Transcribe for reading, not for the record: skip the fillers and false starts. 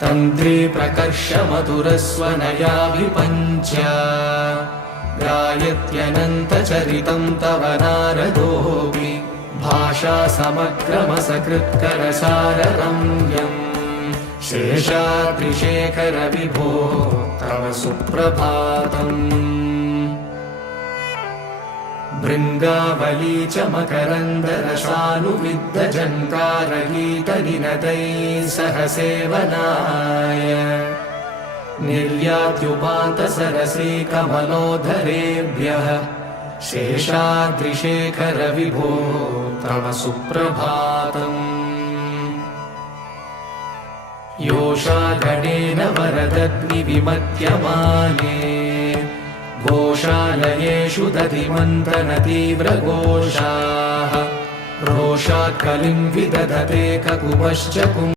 तन्त्री प्रकर्ष मधुरस्वनया विपञ्च गायत्यनन्तचरितं तव नारदोऽपि भाषा समग्रमसकृत्करसाररम्यम् शेषाद्रिशेखर विभो तव सुप्रभातम् भृङ्गावली च मकरन्दरसानुविद्धजङ्कारगीतनिनदैः सह सेवनाय निर्यात्युपान्तसरसी कमलोदरेभ्यः शेषाद्रिशेखर विभो तव सुप्रभातम् योषागणेन वरदग्निविमत्यमाने घोषालयेषु दधिमन्तनतीव्रघोषाः रोषात् कलिं विदधते ककुभश्च